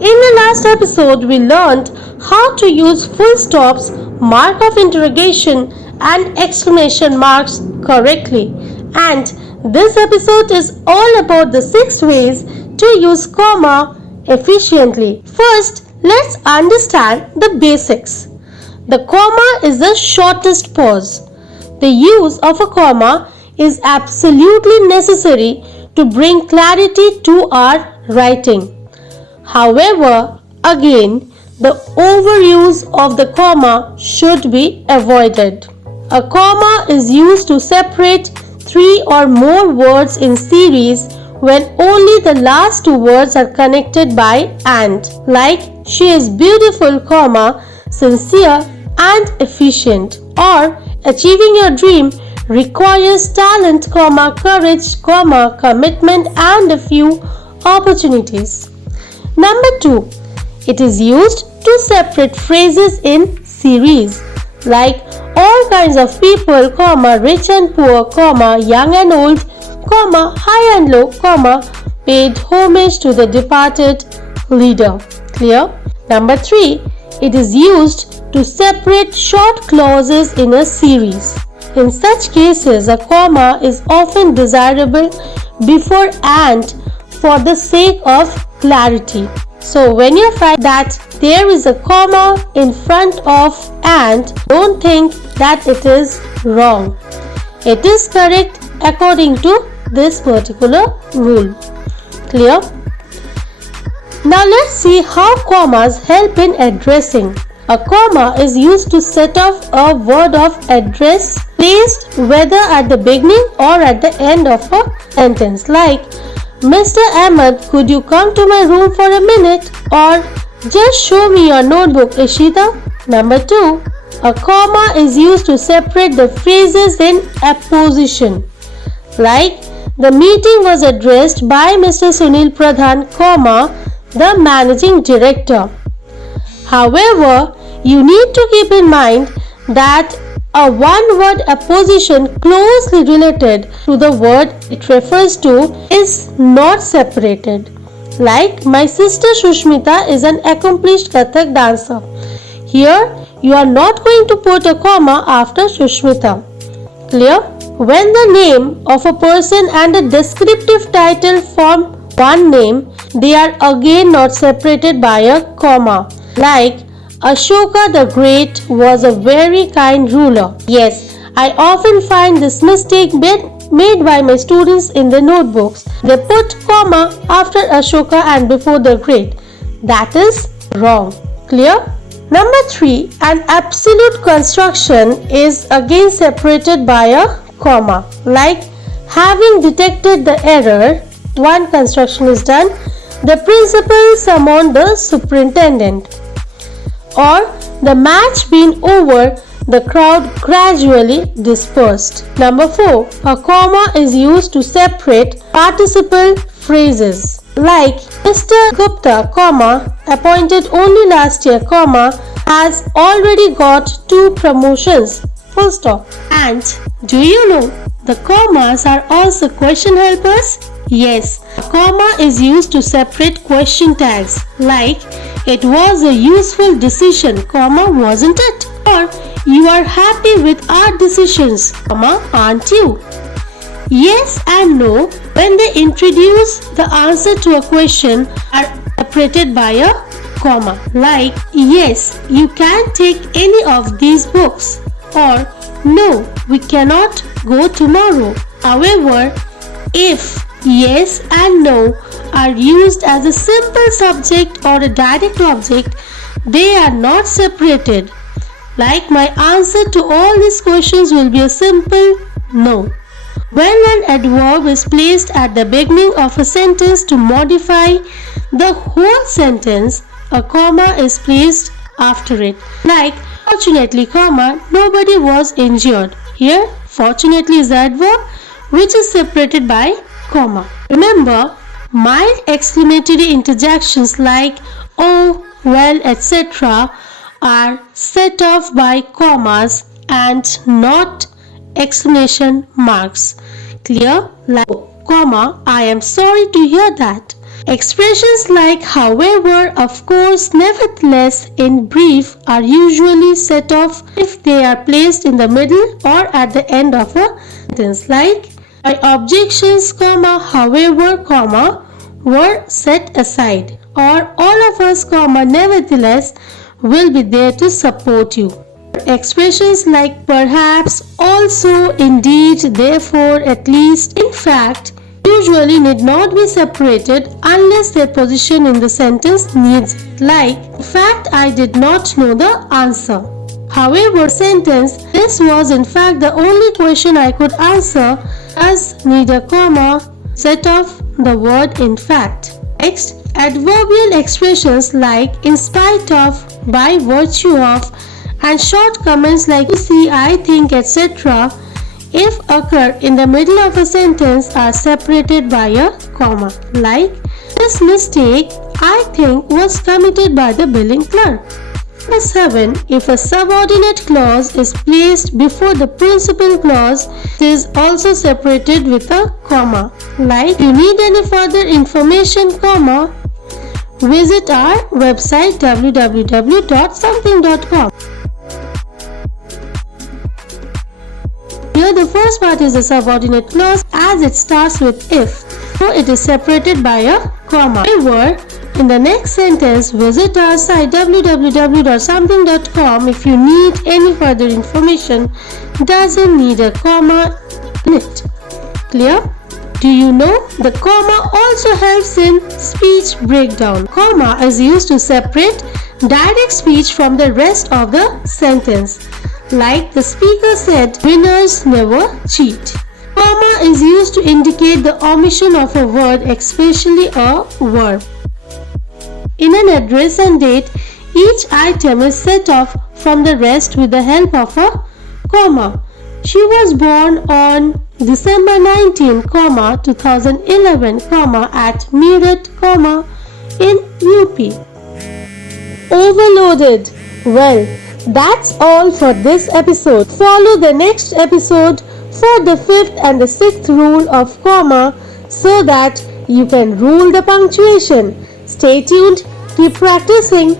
In the last episode, we learned how to use full stops, mark of interrogation, and exclamation marks correctly. And this episode is all about the 6 ways to use comma efficiently. First, let's understand the basics. The comma is the shortest pause. The use of a comma is absolutely necessary to bring clarity to our writing. However, again, the overuse of the comma should be avoided. A comma is used to separate three or more words in series when only the last two words are connected by and, like she is beautiful, comma, sincere and efficient, or achieving your dream requires talent, comma, courage, comma, commitment and a few opportunities. Number 2. It is used to separate phrases in series like all kinds of people, comma, rich and poor, comma, young and old, comma, high and low, comma, paid homage to the departed leader. Clear? Number 3. It is used to separate short clauses in a series. In such cases, a comma is often desirable before and for the sake of clarity. So when you find that there is a comma in front of and, don't think that it is wrong. It is correct according to this particular rule. Clear? Now let's see how commas help in addressing. A comma is used to set off a word of address placed whether at the beginning or at the end of a sentence, like Mr. Ahmed, could you come to my room for a minute? Or just show me your notebook, Ishita. Number 2. A comma is used to separate the phrases in apposition, like the meeting was addressed by Mr. Sunil Pradhan, comma, the managing director. However, you need to keep in mind that a one-word apposition closely related to the word it refers to is not separated. Like, my sister Shushmita is an accomplished Kathak dancer. Here, you are not going to put a comma after Shushmita. Clear? When the name of a person and a descriptive title form one name, they are again not separated by a comma. Like, Ashoka the Great was a very kind ruler. Yes, I often find this mistake made by my students in the notebooks. They put comma after Ashoka and before the Great. That is wrong. Clear? Number 3. An absolute construction is again separated by a comma. Like, having detected the error, one construction is done. The principal summoned the superintendent. Or the match being over, the crowd gradually dispersed. Number 4. A comma is used to separate participle phrases. Like Mr. Gupta, comma, appointed only last year, comma, has already got 2 promotions. Full stop. And do you know the commas are also question helpers? Yes, a comma is used to separate question tags like it was a useful decision, comma, wasn't it? Or you are happy with our decisions, comma, aren't you? Yes and no, when they introduce the answer to a question, are separated by a comma. Like, yes, you can take any of these books. Or, no, we cannot go tomorrow. However, if yes and no are used as a simple subject or a direct object, they are not separated. Like, my answer to all these questions will be a simple no. When an adverb is placed at the beginning of a sentence to modify the whole sentence, a comma is placed after it. Like, fortunately, comma, nobody was injured. Here, fortunately is the adverb which is separated by comma. Remember, mild exclamatory interjections like oh, well, etc. are set off by commas and not exclamation marks. Clear? Like, comma, I am sorry to hear that. Expressions like however, of course, nevertheless, in brief are usually set off if they are placed in the middle or at the end of a sentence, like my objections, however, were set aside, or all of us, nevertheless, will be there to support you. Expressions like perhaps, also, indeed, therefore, at least, in fact, usually need not be separated unless their position in the sentence needs it, like, in fact, I did not know the answer. However, sentence, this was in fact the only question I could answer, does need a comma set off the word in fact. Next, adverbial expressions like in spite of, by virtue of, and short comments like you see, I think, etc., if occur in the middle of a sentence, are separated by a comma, like this mistake, I think, was committed by the billing clerk. Number 7. If a subordinate clause is placed before the principal clause, it is also separated with a comma, like you need any further information, visit our website www.something.com. Here the first part is the subordinate clause as it starts with if, so it is separated by a comma. However, in the next sentence, visit our site www.something.com if you need any further information, doesn't need a comma in it. Clear? Do you know the comma also helps in speech breakdown? Comma is used to separate direct speech from the rest of the sentence. Like the speaker said, winners never cheat. Comma is used to indicate the omission of a word, especially a verb. In an address and date, each item is set off from the rest with the help of a comma. She was born on December 19, 2011, at Meerut, in UP. Overloaded. Well, that's all for this episode. Follow the next episode for the 5th and the 6th rule of comma so that you can rule the punctuation. Stay tuned, keep practicing.